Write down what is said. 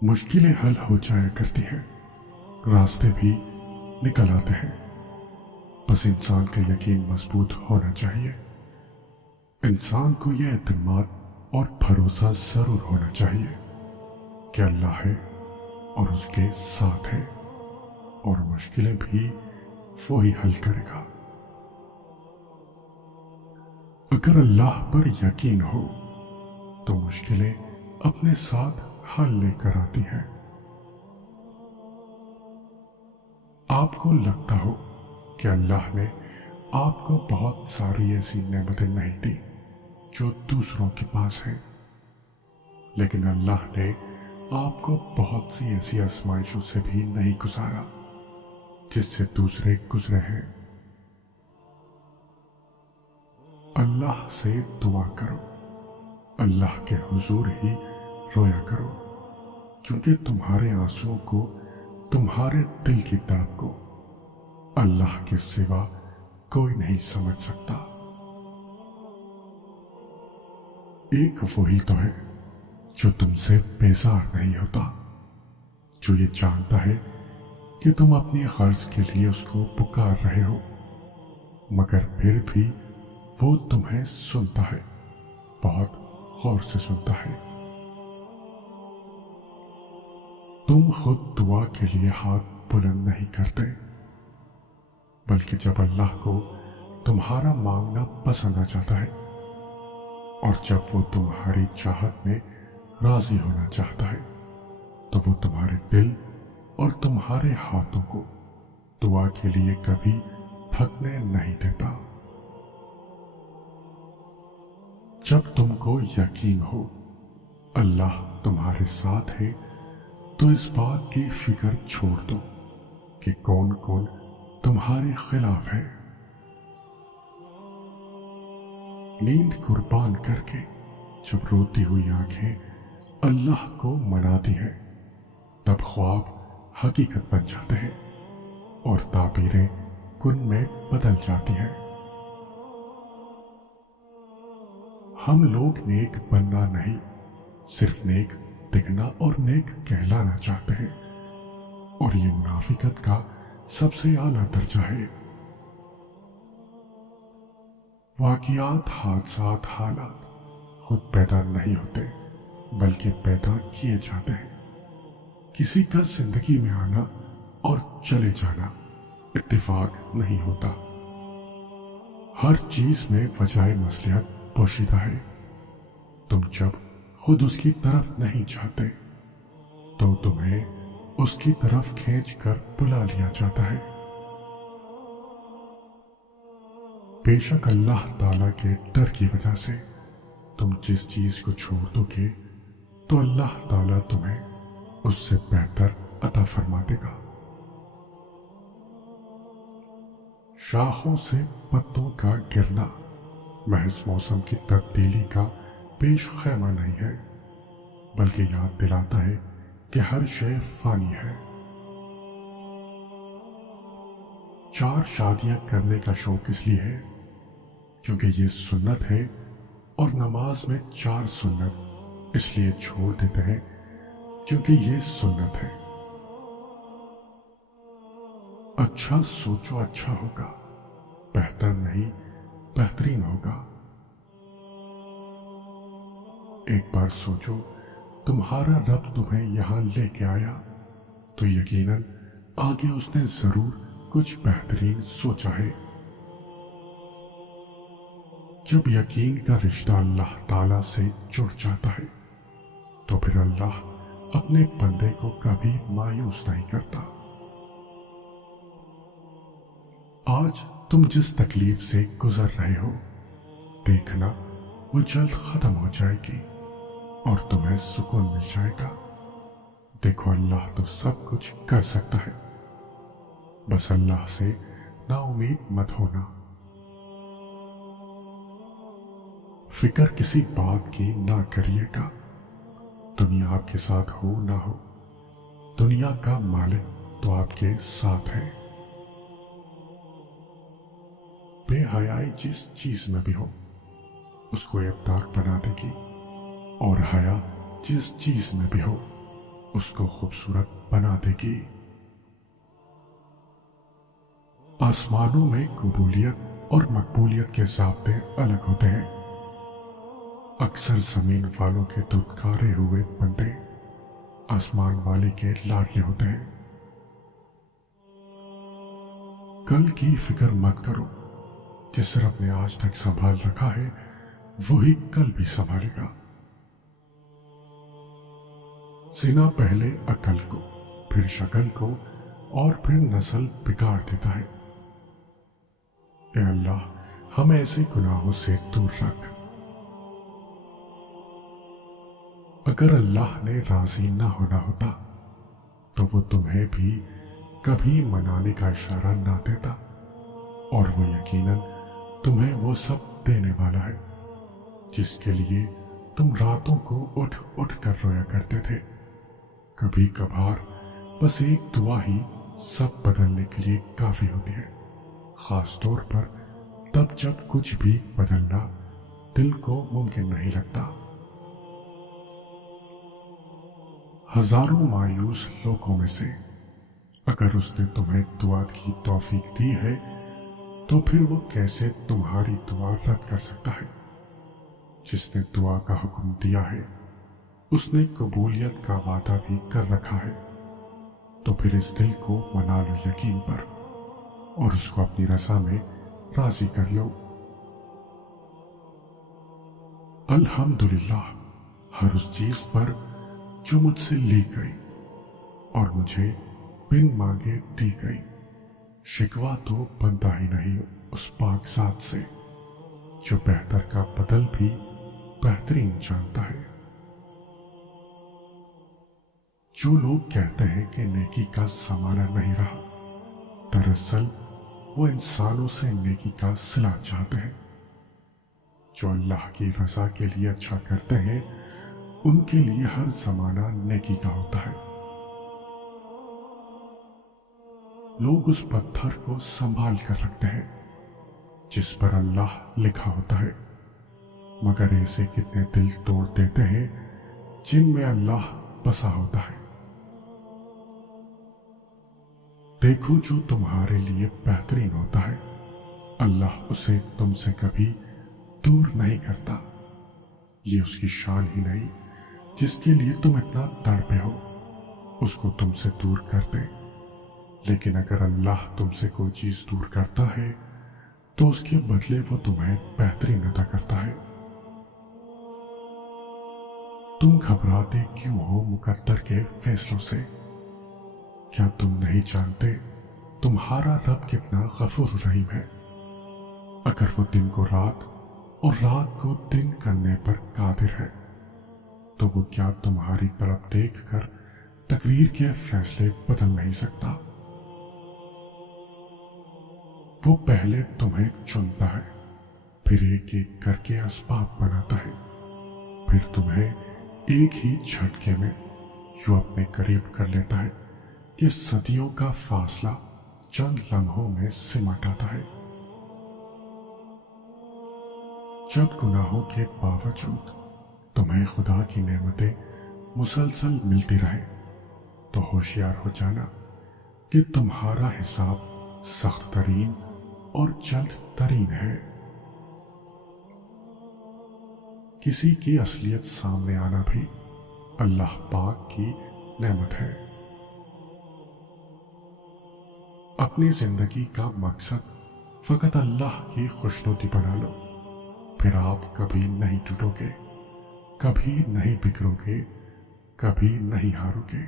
मुश्किलें हल हो जाया करती हैं, रास्ते भी निकल आते हैं। बस इंसान का यकीन मजबूत होना चाहिए। इंसान को यह एतमाद और भरोसा जरूर होना चाहिए कि अल्लाह है और उसके साथ है, और मुश्किलें भी वो ही हल करेगा। अगर अल्लाह पर यकीन हो तो मुश्किलें अपने साथ हल लेकर आती हैं। आपको लगता हो कि अल्लाह ने आपको बहुत सारी ऐसी नेमतें नहीं दी जो दूसरों के पास है, लेकिन अल्लाह ने आपको बहुत सी ऐसी आजमाइशों से भी नहीं गुजारा जिससे दूसरे गुजरे हैं। अल्लाह से दुआ करो, अल्लाह के हुजूर ही रोया करो, क्योंकि तुम्हारे आंसुओं को, तुम्हारे दिल की दर्द को अल्लाह के सिवा कोई नहीं समझ सकता। एक वही तो है जो तुमसे बेजार नहीं होता, जो ये जानता है कि तुम अपनी गर्ज के लिए उसको पुकार रहे हो, मगर फिर भी वो तुम्हें सुनता है, बहुत गौर से सुनता है। तुम खुद दुआ के लिए हाथ बुलंद नहीं करते, बल्कि जब अल्लाह को तुम्हारा मांगना पसंद आ जाता है और जब वो तुम्हारी चाहत में राजी होना चाहता है, तो वो तुम्हारे दिल और तुम्हारे हाथों को दुआ के लिए कभी थकने नहीं देता। जब तुमको यकीन हो अल्लाह तुम्हारे साथ है, तो इस बात की फिक्र छोड़ दो कि कौन कौन तुम्हारे खिलाफ है। नींद कुर्बान करके जब रोती हुई आंखें अल्लाह को मनाती हैं, तब ख्वाब हकीकत बन जाते हैं और ताबीरें कुन में बदल जाती हैं। हम लोग नेक बनना नहीं, सिर्फ नेक दिखना और नेक कहलाना चाहते हैं, और ये मुनाफिकत का सबसे आला दर्जा है। वाकियात, हादसात, हालात खुद पैदा नहीं होते, बल्कि पैदा किए जाते हैं। किसी का जिंदगी में आना और चले जाना इत्तेफाक नहीं होता। हर चीज में वजह मसलिहत पोशीदा है। तुम जब खुद उसकी तरफ नहीं चाहते, तो तुम्हें उसकी तरफ खींच कर बुला लिया जाता है। बेशक अल्लाह ताला के डर की वजह से तुम जिस चीज को छोड़ दोगे, तो अल्लाह ताला तुम्हें उससे बेहतर अता फरमा देगा। शाखों से पत्तों का गिरना महज मौसम की तब्दीली का पेश खैमा नहीं है, बल्कि याद दिलाता है कि हर शय फानी है। 4 शादियां करने का शौक इसलिए है क्योंकि ये सुन्नत है, और नमाज में 4 सुन्नत इसलिए छोड़ देते हैं क्योंकि ये सुन्नत है। अच्छा सोचो, अच्छा होगा, बेहतर नहीं बेहतरीन होगा। एक बार सोचो, तुम्हारा रब तुम्हें यहां लेके आया तो यकीनन आगे उसने जरूर कुछ बेहतरीन सोचा है। जब यकीन का रिश्ता अल्लाह ताला से जुड़ जाता है, तो फिर अल्लाह अपने बंदे को कभी मायूस नहीं करता। आज तुम जिस तकलीफ से गुजर रहे हो, देखना वो जल्द खत्म हो जाएगी और तुम्हें सुकून मिल जाएगा। देखो, अल्लाह तो सब कुछ कर सकता है, बस अल्लाह से ना उम्मीद मत होना। फिक्र किसी बात की ना करिएगा, दुनिया आपके साथ हो ना हो, दुनिया का मालिक तो आपके साथ है। बेहयाई जिस चीज में भी हो उसको इफ्तार बना देगी, और हया जिस चीज में भी हो उसको खूबसूरत बना देगी। आसमानों में कबूलियत और मकबूलियत के ज़ाब्ते अलग होते हैं। अक्सर जमीन वालों के दुत्कारे हुए बंदे आसमान वाले के लाडले होते हैं। कल की फिक्र मत करो, जिस रब ने आज तक संभाल रखा है वही कल भी संभालेगा। जिना पहले अकल को, फिर शक्ल को और फिर नस्ल बिगाड़ देता है। ए अल्लाह, हमें ऐसे गुनाहों से दूर रख। अगर अल्लाह ने राजी ना होना होता तो वो तुम्हें भी कभी मनाने का इशारा ना देता, और वो यकीनन तुम्हें वो सब देने वाला है जिसके लिए तुम रातों को उठ उठ कर रोया करते थे। कभी कभार बस एक दुआ ही सब बदलने के लिए काफी होती है, खास तौर पर तब जब कुछ भी बदलना दिल को मुमकिन नहीं लगता। हजारों मायूस लोगों में से अगर उसने तुम्हें दुआ की तौफीक दी है तो फिर वो कैसे तुम्हारी दुआ रद्द कर सकता है। जिसने दुआ का हुक्म दिया है उसने कबूलियत का वादा भी कर रखा है, तो फिर इस दिल को मना लो यकीन पर और उसको अपनी रज़ा में राजी कर लो। अल्हम्दुलिल्लाह हर उस चीज पर जो मुझसे ली गई और मुझे बिन मांगे दी गई। शिकवा तो बनता ही नहीं उस पाक ज़ात से जो बेहतर का बदल भी बेहतरीन जानता है। जो लोग कहते हैं कि नेकी का ज़माना नहीं रहा, दरअसल वो इंसानों से नेकी का सिला चाहते हैं। जो अल्लाह की रजा के लिए अच्छा करते हैं उनके लिए हर जमाना नेकी का होता है। लोग उस पत्थर को संभाल कर रखते हैं जिस पर अल्लाह लिखा होता है, मगर ऐसे कितने दिल तोड़ देते हैं जिनमें अल्लाह बसा होता है। देखो, जो तुम्हारे लिए बेहतरीन होता है अल्लाह उसे तुमसे कभी दूर नहीं करता। ये उसकी शान ही नहीं जिसके लिए तुम इतना तड़पे हो उसको तुमसे दूर कर दे। लेकिन अगर अल्लाह तुमसे कोई चीज दूर करता है तो उसके बदले वो तुम्हें बेहतरीन अता करता है। तुम घबराते क्यों हो मुकद्दर के फैसलों से? क्या तुम नहीं जानते तुम्हारा रब कितना गफूर रहीम है? अगर वो दिन को रात और रात को दिन करने पर कादिर है तो वो क्या तुम्हारी तरफ देखकर तकदीर के फैसले बदल नहीं सकता? वो पहले तुम्हें चुनता है, फिर एक एक करके असबाब बनाता है, फिर तुम्हें एक ही झटके में यूं अपने करीब कर लेता है कि सदियों का फासला चंद लम्हों में सिमट आता है। जब गुनाहों के बावजूद तुम्हें खुदा की नेमतें मुसलसल मिलती रहे तो होशियार हो जाना कि तुम्हारा हिसाब सख्त तरीन और जल्द तरीन है। किसी की असलियत सामने आना भी अल्लाह पाक की नेमत है। अपनी जिंदगी का मकसद फकत अल्लाह की खुशनुदी बना लो, फिर आप कभी नहीं टूटोगे, कभी नहीं बिखरोगे, कभी नहीं हारोगे।